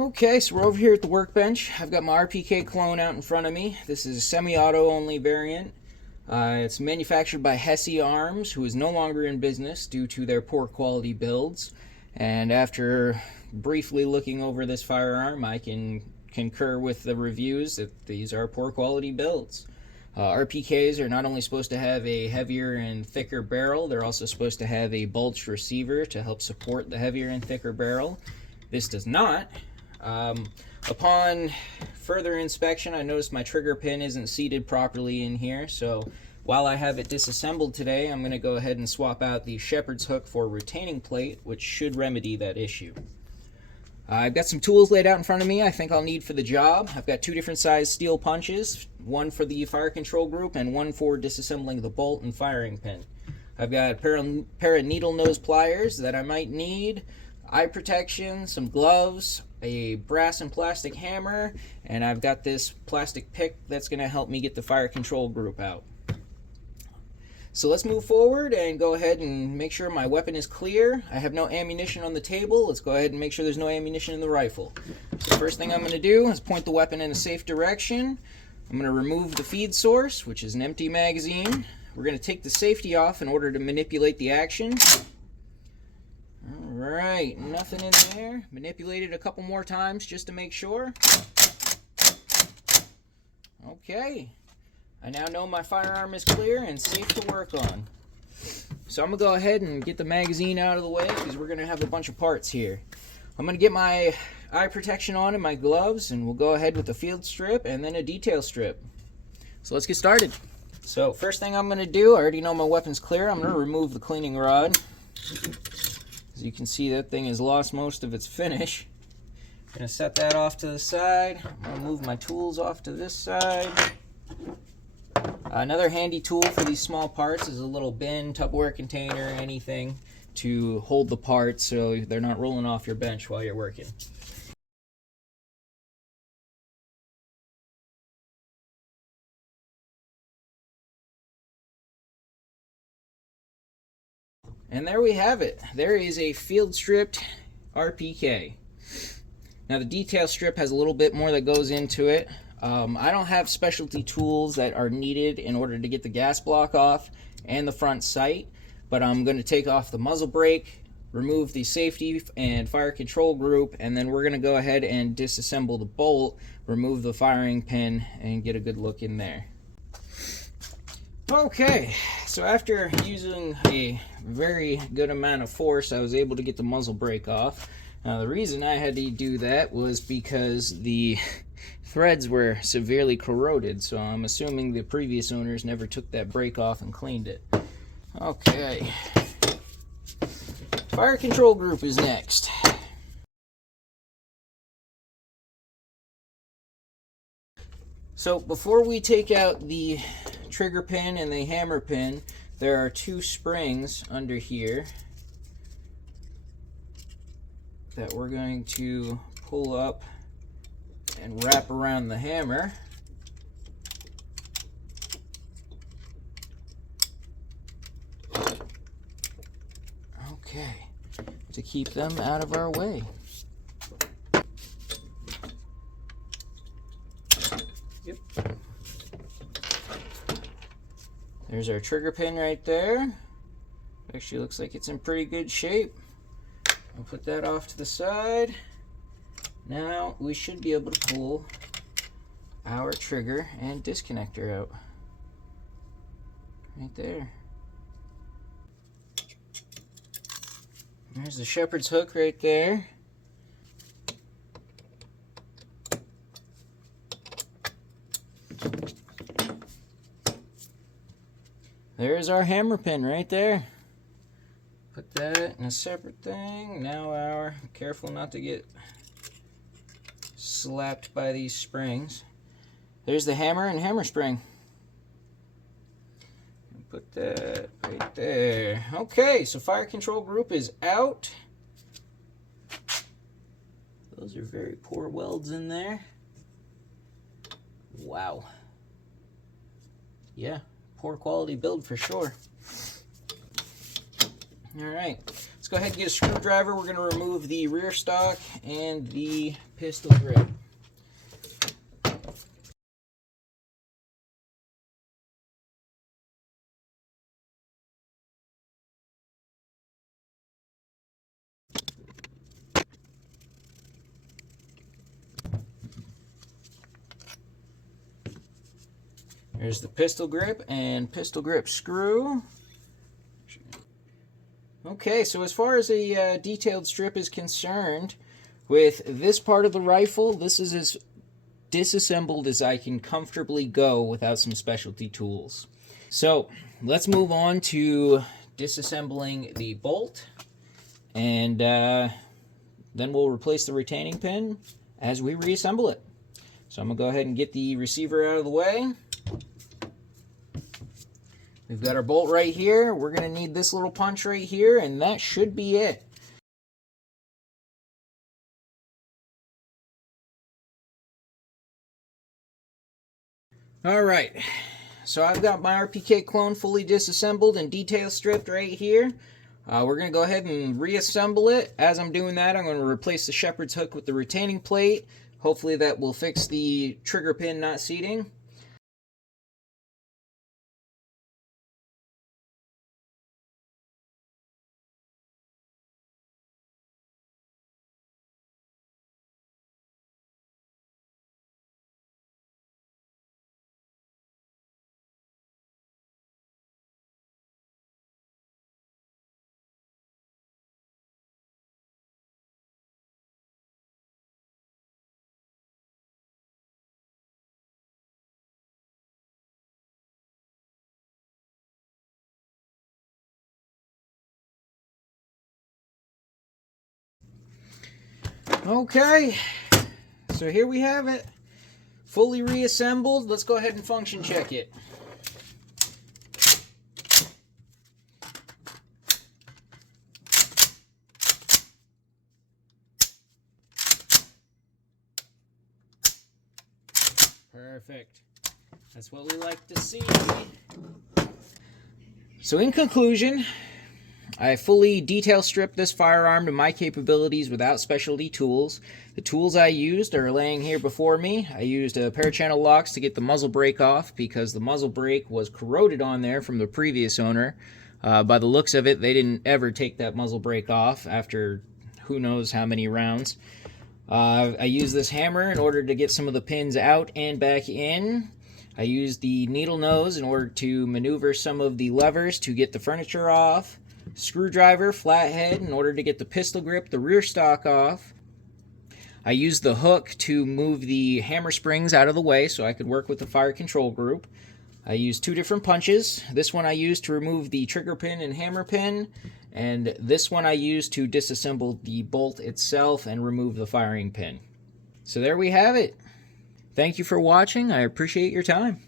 Okay, so we're over here at the workbench. I've got my RPK clone out in front of me. This is a semi-auto only variant. It's manufactured by Hesse Arms, who is no longer in business due to their poor quality builds. And after briefly looking over this firearm, I can concur with the reviews that these are poor quality builds. RPKs are not only supposed to have a heavier and thicker barrel, they're also supposed to have a bulged receiver to help support the heavier and thicker barrel. This does not. Upon further inspection, I noticed my trigger pin isn't seated properly in here, so while I have it disassembled today, I'm going to go ahead and swap out the shepherd's hook for retaining plate, which should remedy that issue. I've got some tools laid out in front of me I think I'll need for the job. I've got two different size steel punches, one for the fire control group and one for disassembling the bolt and firing pin. I've got a pair of needle nose pliers that I might need, eye protection, some gloves, a brass and plastic hammer, and I've got this plastic pick that's going to help me get the fire control group out. So let's move forward and go ahead and make sure my weapon is clear. I have no ammunition on the table. Let's go ahead and make sure there's no ammunition in the rifle. So the first thing I'm going to do is point the weapon in a safe direction. I'm going to remove the feed source, which is an empty magazine. We're going to take the safety off in order to manipulate the action. Alright, nothing in there. Manipulate it a couple more times just to make sure. Okay. I now know my firearm is clear and safe to work on. So I'm going to go ahead and get the magazine out of the way because we're going to have a bunch of parts here. I'm going to get my eye protection on and my gloves, and we'll go ahead with the field strip and then a detail strip. So let's get started. So first thing I'm going to do, I already know my weapon's clear, I'm going to remove the cleaning rod. As you can see, that thing has lost most of its finish. I'm going to set that off to the side. I'm going to move my tools off to this side. Another handy tool for these small parts is a little bin, Tupperware container, anything to hold the parts so they're not rolling off your bench while you're working. And there we have it. There is a field stripped RPK. Now the detail strip has a little bit more that goes into it. I don't have specialty tools that are needed in order to get the gas block off and the front sight, but I'm going to take off the muzzle brake, remove the safety and fire control group, and then we're going to go ahead and disassemble the bolt, remove the firing pin, and get a good look in there. Okay, so after using a very good amount of force, I was able to get the muzzle brake off. Now the reason I had to do that was because the threads were severely corroded, so I'm assuming the previous owners never took that brake off and cleaned it. Okay. Fire control group is next. So before we take out the trigger pin and the hammer pin, there are two springs under here that we're going to pull up and wrap around the hammer. Okay, to keep them out of our way. Yep. There's our trigger pin right there. Actually looks like it's in pretty good shape. I'll put that off to the side. Now we should be able to pull our trigger and disconnector out. Right there. There's the shepherd's hook right there. There's our hammer pin right there. Put that in a separate thing. Now careful not to get slapped by these springs. There's the hammer and hammer spring. Put that right there. Okay, so fire control group is out. Those are very poor welds in there. Wow. Yeah, poor quality build for sure. All right, let's go ahead and get a screwdriver. We're going to remove the rear stock and the pistol grip. There's the pistol grip and pistol grip screw. Okay, so as far as a detailed strip is concerned, with this part of the rifle, this is as disassembled as I can comfortably go without some specialty tools. So let's move on to disassembling the bolt, and then we'll replace the retaining pin as we reassemble it. So I'm going to go ahead and get the receiver out of the way. We've got our bolt right here. We're going to need this little punch right here, and that should be it. All right, so I've got my RPK clone fully disassembled and detail stripped right here. We're going to go ahead and reassemble it. As I'm doing that, I'm going to replace the shepherd's hook with the retaining plate. Hopefully that will fix the trigger pin not seating. Okay, so here we have it, fully reassembled. Let's go ahead and function check it. Perfect. That's what we like to see. So in conclusion, I fully detail stripped this firearm to my capabilities without specialty tools. The tools I used are laying here before me. I used a pair of channel locks to get the muzzle brake off because the muzzle brake was corroded on there from the previous owner. By the looks of it, they didn't ever take that muzzle brake off after who knows how many rounds. I used this hammer in order to get some of the pins out and back in. I used the needle nose in order to maneuver some of the levers to get the furniture off. Screwdriver, flathead, in order to get the pistol grip, the rear stock off. I used the hook to move the hammer springs out of the way so I could work with the fire control group. I used two different punches. This one I used to remove the trigger pin and hammer pin, and this one I used to disassemble the bolt itself and remove the firing pin. So there we have it. Thank you for watching. I appreciate your time.